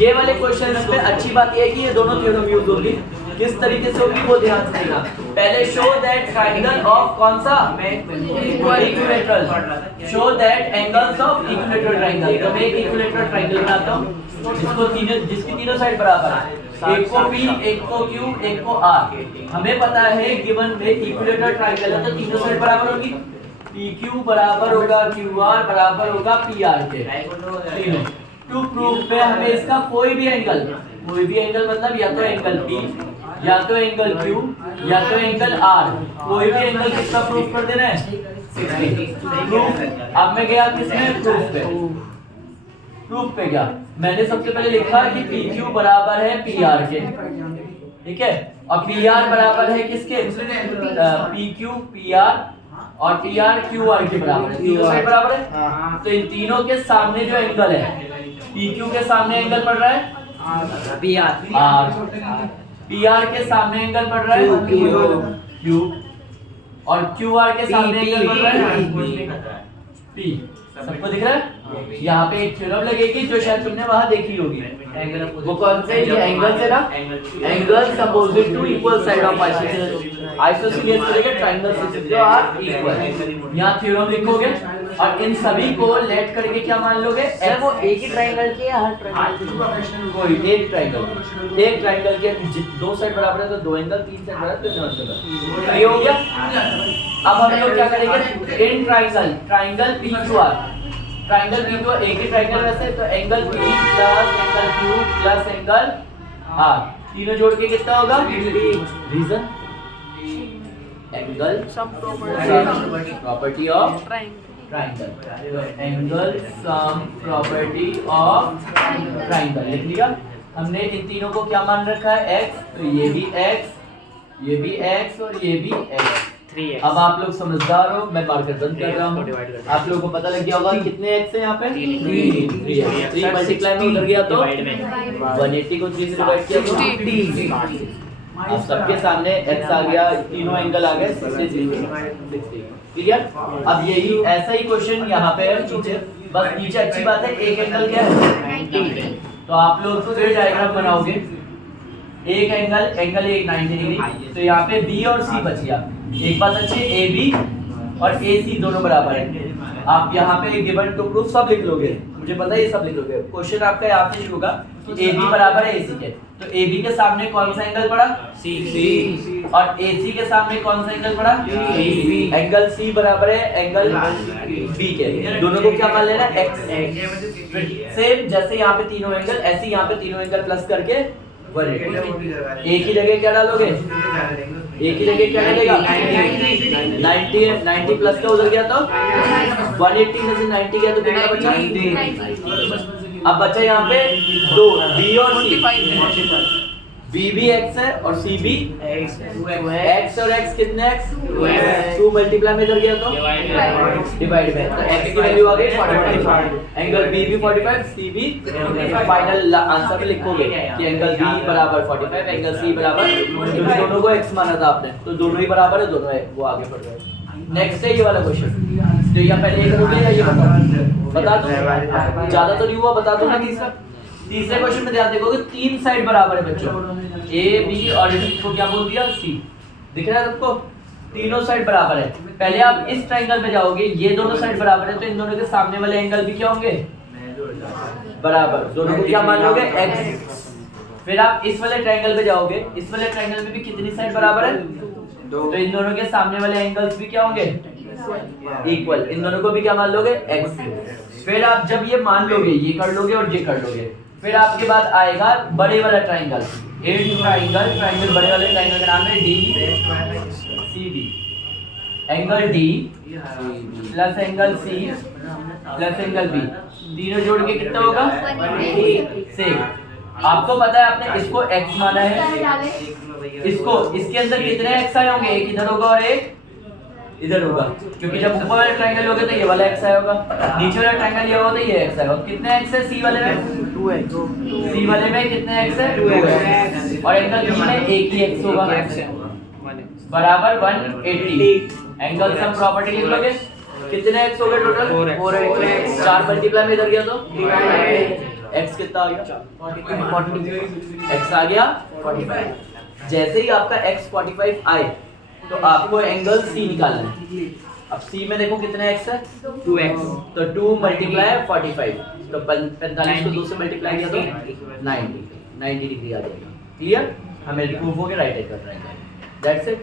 ये वाले क्वेश्चन में अच्छी बात यह है कि ये दोनों थ्योरम यूज होगी। किस तरीके से होगी वो ध्यान से देखना। पहले शो दैट ट्रायंगल ऑफ कौन सा equilateral, show that angles of equilateral triangle. तो मैं एक इक्विलैटरल ट्रायंगल बनाता हूं जिसकी तीनों साइड बराबर है, एक को P, एक को Q, एक को R। हमें पता है गिवन में इक्विलैटरल ट्रायंगल है तो तीनों साइड बराबर होगी। PQ बराबर होगा QR बराबर होगा PR के तीनों। टू प्रूव पे हमें इसका कोई भी एंगल मतलब या तो एंगल P या तो एंगल Q या तो एंगल R, कोई भी एंगल कितना प्रूफ कर देना है 60। प्रूफ अब मैं गया किसमें प्रूफ पे गया। मैंने सबसे पहले लिखा कि PQ बराबर है PR के, ठीक है, और PR बराबर है किसके PQ PR और PR QR के बराबर है, तीनों साइड बराबर है। तो इन तीनों के सामने जो एंगल है, PQ के सामने एंगल पड़ रहा है PR के सामने एंगल पड़ रहा है Q और QR के सामने एंगल पड़ रहा है P। सबको दिख रहा है? यहाँ पे एक थ्योरम लगेगी जो शायद तुमने वहां देखी होगी। वो कौन से एंगल से ना, angles opposite to equal side of isosceles को लेकर ट्रायंगल से जो आर इक्वल। यहाँ थ्योरम लिखोगे और इन सभी को लेट करके क्या मान लोगे, वो एक ही ट्रायंगल के हर ट्रायंगल कोई एक ट्रायंगल के दो साइड बराबर है तो दो एंगल, तीन साइड बराबर तो नॉन बराबर। ये हो गया। अब हम लोग क्या करेंगे, in triangle PQR, triangle P तो एक ही ट्रायंगल वैसे तो angle P plus angle Q plus angle R, तीनों जोड़ के कितना होगा reason angle sum property of triangle, angle sum property of triangle लिख लिया हमने। इन तीनों को क्या मान रखा है x, तो ये भी x और ये भी x। अब आप लोग समझदार हो, मैं मार्कर बंद कर रहा हूँ। आप लोगों को पता लग गया होगा कितने x है यहाँ पे 3 मल्टीप्लाई में उधर गया तो 180 को 3 से डिवाइड किया तो अब सबके सामने x आ गया, तीनों एंगल आ गए 60। क्लियर? अब यही ऐसा ही क्वेश्चन यहाँ पे है नीचे, बस नीचे अच्छी बात है एक एंगल क्या है, तो आप लोग फिर डायग्राम बनाओगे। एक एंगल एक 90 डिग्री, तो यहाँ पे B और C बच गया। एक बात अच्छी, AB और AC दोनों बराबर है। आप यहाँ पे गिवन टू प्रूफ सब लिख लोगे, मुझे पता है ये सब लिख लोगे। क्वेश्चन आपका यहाँ से शुरू होगा कि AB बराबर है AC के, तो AB के सामने कौन सा एंगल पड़ा C और AC के सामने कौन सा एंगल पड़ा B। एंगल C बराबर है एंगल B के, दोनों को क्या मान लेना x। सेम जैसे यहाँ पे तीनों एंगल, ऐसे यहाँ पे तीनों एंगल प्लस करके 180। एक ही जगह क्या डालोगे, एक ही जगह क्या डालेगा 90 प्लस का उधर गया तो 180 में से 90 गया तो कितना बचा। अब बचा यहाँ पे दो B और C, B भी x है और C भी x और x कितने x 2 मल्टीप्लाई में इधर गया तो डिवाइड में, तो x की वैल्यू आ गई 45, एंगल B भी 45 C भी। फाइनल आंसर में लिखोगे कि एंगल B बराबर 45, एंगल C बराबर, क्योंकि दोनों को x माना था आपने तो दोनों ही बराबर है, दोनों है वो आगे बढ़ रहे। नेक्स्ट है ये वाला क्वेश्चन, तो या पहले ये करोगे या ये बता दो, ज्यादा तो नहीं हुआ, बता दो ना। तीसरे क्वेश्चन में ध्यान देखोगे तीन साइड बराबर है बच्चों, A B और इसको क्या बोल दिया C, दिख रहा है सबको, तीनों साइड बराबर है। पहले आप इस ट्रायंगल में जाओगे, ये दोनों साइड बराबर है तो इन दोनों के सामने वाले एंगल भी क्या होंगे बराबर, दोनों को क्या मान लोगे x। फिर आप इस वाले ट्रायंगल पे जाओगे, इस वाले ट्रायंगल में भी कितनी साइड बराबर है, तो इन दोनों के सामने वाले एंगल्स भी क्या होंगे इक्वल, इन दोनों को भी क्या मान लोगे x। फिर आप जब ये मान लोगे, ये कर लोगे और ये कर लोगे, फिर आपके बाद आएगा बड़े वाला ट्रायंगल, ट्रायंगल बड़े वाले ट्रायंगल का नाम है DCB। Angle D plus angle C plus angle B, तीनों जोड़ के कितना होगा सेम। आपको पता है आपने इसको x माना है, इसको इसके अंदर कितने x आए होंगे, एक इधर होगा और एक इधर होगा, क्योंकि जब ऊपर वाले ट्रायंगल होगा तो ये वाला x आया होगा, नीचे वाला ट्रायंगल ये होगा तो ये x आएगा। कितने x है C वाले में 2x, C वाले में कितने x है 2x, और एंगल B में एक ही x होगा बराबर 180। एंगल सम प्रॉपर्टी लिख लोगे, कितने x हो गए टोटल 4x, 4 मल्टीप्लाई में इधर गया तो x कितना आ गया 45 x आ गया 45 जैसे ही आपका x 45 आए तो आपको एंगल c निकालना है अब c में देखो कितना x है 2x तो 2 मल्टीप्लाई 45 तो 45 को 2 से मल्टीप्लाई किया तो 90 डिग्री आ जाएगा क्लियर हमें प्रूफ हो गया right angle triangle that's it